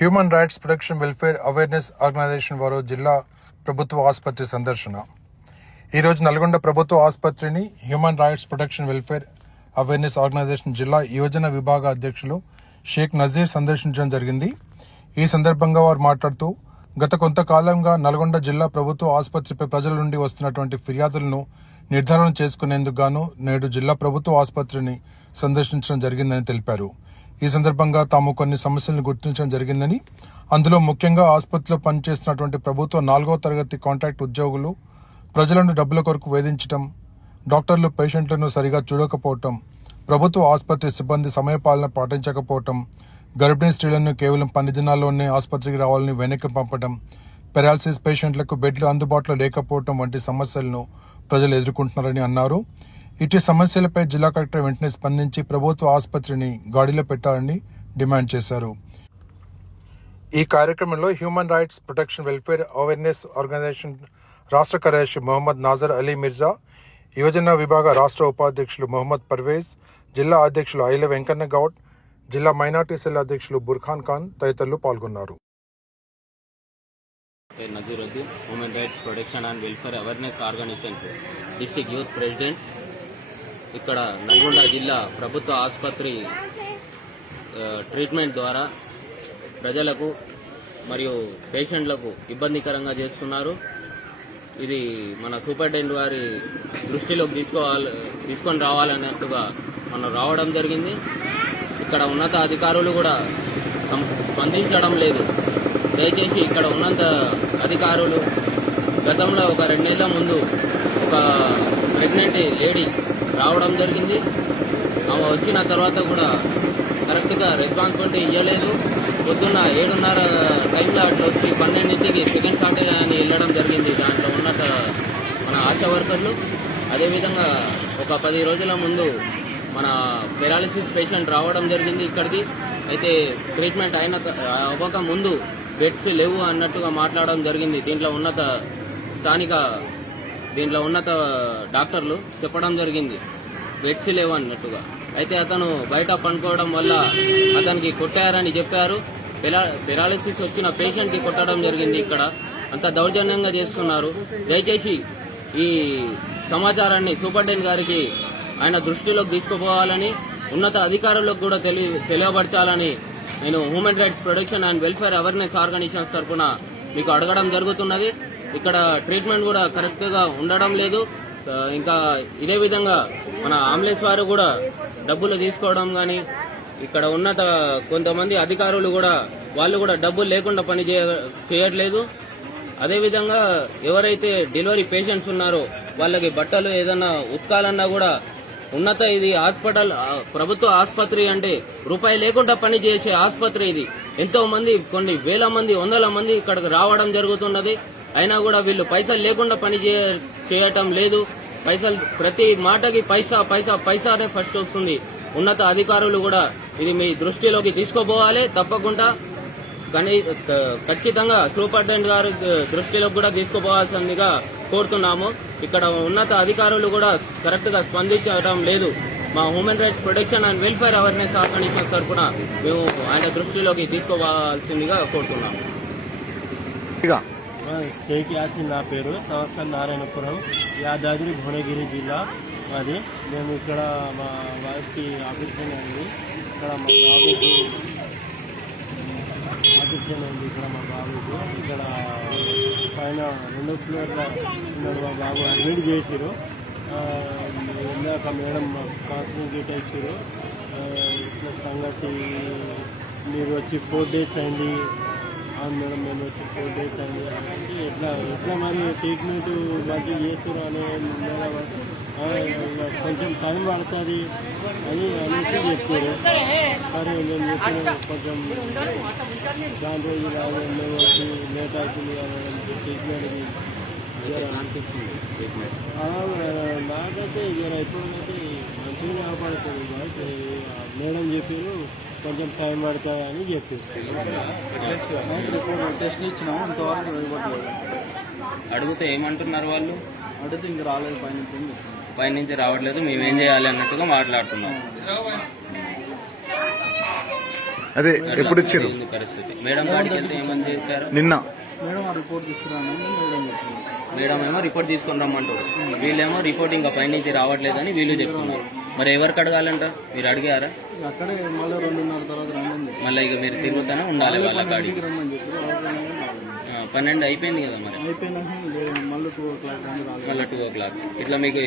Human rights protection welfare awareness organization వారు జిల్లా ప్రభుత్వ ఆసుపత్రి సందర్శన. ఈరోజు నల్గొండ ప్రభుత్వ ఆసుపత్రిని human rights protection welfare awareness organization జిల్లా యువజన విభాగ అధ్యక్షులు షేక్ నజీర్ సందర్శించడం జరిగింది. ఈ సందర్భంగా వారు మాట్లాడుతూ గత కొంతకాలంగా నల్గొండ జిల్లా ప్రభుత్వ ఆసుపత్రిపై ప్రజల నుండి వస్తున్నటువంటి ఫిర్యాదులను నిర్ధారణ చేసుకునేందుకు గాను నేడు జిల్లా ప్రభుత్వ ఆసుపత్రిని సందర్శించడం జరిగిందని తెలిపారు. ఈ సందర్భంగా తాము కొన్ని సమస్యలను గుర్తించడం జరిగిందని, అందులో ముఖ్యంగా ఆసుపత్రిలో పనిచేస్తున్నటువంటి ప్రభుత్వ 4వ తరగతి కాంట్రాక్ట్ ఉద్యోగులు ప్రజలను డబ్బుల కొరకు వేధించడం, డాక్టర్లు పేషెంట్లను సరిగా చూడకపోవటం, ప్రభుత్వ ఆసుపత్రి సిబ్బంది సమయపాలన పాటించకపోవటం, గర్భిణీ స్త్రీలను కేవలం 10 దినాల్లోనే ఆసుపత్రికి రావాలని వెనక్కి పంపడం, పెరాలసిస్ పేషెంట్లకు బెడ్లు అందుబాటులో లేకపోవడం వంటి సమస్యలను ప్రజలు ఎదుర్కొంటున్నారని అన్నారు. ఇటు సమస్యలపై జిల్లా కలెక్టర్ వెంటనే స్పందించి ప్రభుత్వ ఆసుపత్రిని గాడిలో పెట్టాలని డిమాండ్ చేశారు. ఈ కార్యక్రమంలో human rights protection welfare awareness organization రాష్ట్ర కార్యదర్శి మొహమ్మద్ నాజర్ అలీ మిర్జా, యువజన విభాగ రాష్ట్ర ఉపాధ్యక్షులు మొహమ్మద్ పర్వేజ్, జిల్లా అధ్యక్షులు ఐల వెంకన్న గౌడ్, జిల్లా మైనార్టీ సెల్ అధ్యక్షులు బుర్ఖాన్ ఖాన్ తదితరులు పాల్గొన్నారు. Nazeeruddin, human rights protection and welfare awareness organization district youth president. ఇక్కడ నల్గొండ జిల్లా ప్రభుత్వ ఆసుపత్రి ట్రీట్మెంట్ ద్వారా ప్రజలకు మరియు పేషెంట్లకు ఇబ్బందికరంగా చేస్తున్నారు. ఇది మన సూపరింటెండెంట్ గారి దృష్టిలోకి తీసుకొని రావాలన్నట్టుగా మనం రావడం జరిగింది. ఇక్కడ ఉన్నత అధికారులు కూడా స్పందించడం లేదు. దయచేసి ఇక్కడ ఉన్నంత అధికారులు గతంలో ఒక 2 నెలల ముందు ఒక ప్రెగ్నెంట్ లేడీ రావడం జరిగింది. ఆమె వచ్చిన తర్వాత కూడా కరెక్ట్గా రెస్పాన్సిబిలిటీ ఇవ్వలేదు. పొద్దున్న 7:30 టైంలో అట్లా వచ్చి 12కి సెకండ్ షార్టేజ్ అని వెళ్ళడం జరిగింది. దాంట్లో ఉన్నట్టు మన ఆశా వర్కర్లు. అదేవిధంగా ఒక 10 రోజుల ముందు మన పెరాలసిస్ పేషెంట్ రావడం జరిగింది ఇక్కడికి. అయితే ట్రీట్మెంట్ అవ్వక ముందు బెడ్స్ లేవు అన్నట్టుగా మాట్లాడడం జరిగింది. దీంట్లో ఉన్నత డాక్టర్లు చెప్పడం జరిగింది బెడ్స్ లేవు అన్నట్టుగా. అయితే అతను బయట పండుకోవడం వల్ల అతనికి కొట్టారని చెప్పారు. పెరాలసిస్ వచ్చిన పేషెంట్ కి కొట్టడం జరిగింది. ఇక్కడ అంత దౌర్జన్యంగా చేస్తున్నారు. దయచేసి ఈ సమాచారాన్ని సూపరింటెండెంట్ గారికి ఆయన దృష్టిలోకి తీసుకుపోవాలని, ఉన్నత అధికారులకు కూడా తెలియపరచాలని నేను human rights protection and welfare awareness organizations తరఫున మీకు అడగడం జరుగుతున్నది. ఇక్కడ ట్రీట్మెంట్ కూడా కరెక్ట్ గా ఉండడం లేదు. ఇంకా ఇదే విధంగా మన అంబులెన్స్ వారు కూడా డబ్బులు తీసుకోవడం కానీ, ఇక్కడ ఉన్నత కొంతమంది అధికారులు కూడా వాళ్ళు కూడా డబ్బులు లేకుండా పని చేయట్లేదు. అదేవిధంగా ఎవరైతే డెలివరీ పేషెంట్స్ ఉన్నారో వాళ్ళకి బట్టలు ఏదన్నా ఉతకాలన్నా కూడా ఇది హాస్పిటల్, ప్రభుత్వ ఆసుపత్రి అంటే రూపాయి లేకుండా పని చేసే ఆసుపత్రి ఇది. ఎంతో మంది, కొన్ని వేల మంది, వందల మంది ఇక్కడికి రావడం జరుగుతున్నది. అయినా కూడా వీళ్ళు పైసలు లేకుండా పని చేయటం లేదు. పైసలు ప్రతి మాటకి పైసానే ఫస్ట్ వస్తుంది. ఉన్నత అధికారులు కూడా ఇది మీ దృష్టిలోకి తీసుకోపోవాలి. తప్పకుండా ఖచ్చితంగా సూపరింటెండెంట్ గారి దృష్టిలోకి కూడా తీసుకుపోవాల్సిందిగా కోరుతున్నాము. ఇక్కడ ఉన్నత అధికారులు కూడా కరెక్ట్ గా స్పందించడం లేదు. మా human rights protection and welfare awareness organization తరఫున మేము ఆయన దృష్టిలోకి తీసుకోవాల్సిందిగా కోరుతున్నాము. షేక్ యాసిన్ నా పేరు, సంస్థ నారాయణపురం, యాదాద్రి భువనగిరి జిల్లా అది. మేము ఇక్కడ మా వైఫ్కి ఆపరేషన్ అయింది. ఇక్కడ మా బాబుకి ఆపరేషన్ అయింది. ఇక్కడ మా బాబుకు ఇక్కడ పైన 2వ ఫ్లోర్లో ఉన్నాడు మా బాబు. అడ్మిట్ చేసారు. ఇందాక మేడం కౌన్సిలింగ్ గిట్ ఇచ్చారు. ఇట్లా సంగతి మీరు వచ్చి 4 days అయింది. మేడం మేము వచ్చి 4 days అయింది. ఎట్లా మరి ట్రీట్మెంట్ మంచిగా చేస్తారు అనే కొంచెం టైం పడుతుంది అనేసి చెప్పారు. సరే నేను చెప్పిన కొంచెం దాని రోజు మేము వచ్చి లేట్ అవుతుంది ట్రీట్మెంట్ అనిపిస్తుంది. నాకైతే ఇప్పుడైతే మంచిగా కాపాడుతుంది. మేడం చెప్పారు కొంచెం టైం పడుతుంది అని చెప్పారు. టెస్ట్ ఇచ్చినాము, ఇంతవరకు ఇవ్వట్లేదు. అడిగితే ఏమంటున్నారు వాళ్ళు? అడిగితే ఇంక రాలేదు, పైనుంచి రావట్లేదు, మేమేం చేయాలి అన్నట్టుగా మాట్లాడుతున్నాం. అదే ఎప్పుడు ఇచ్చారు? ఉంది పరిస్థితి. మేడం కాడికి వెళ్తే ఏమని చెప్పారు? నిన్న మేడం ఆ రిపోర్ట్ తీసుకురాను మేడం చెప్పింది. మేడం ఏమో రిపోర్ట్ తీసుకొని రమ్మంటారు, వీళ్ళేమో రిపోర్ట్ ఇంకా పైనుంచి రావట్లేదని వీళ్ళు చెప్తున్నారు. మరి ఎవరికి అడగాలంట? మీరు అడిగారా? అక్కడే మళ్ళీ 2:30 తర్వాత రమ్మని మళ్ళీ ఇక మీరు తిరుగుతానే ఉండాలి వాళ్ళ కాడికి. రమ్మని చెప్పారు. 12 అయిపోయింది కదా మరి, అయిపోయినాక మళ్ళీ 2 o'clock రాలేదు. మళ్ళీ 2 o'clock. ఇట్లా మీకు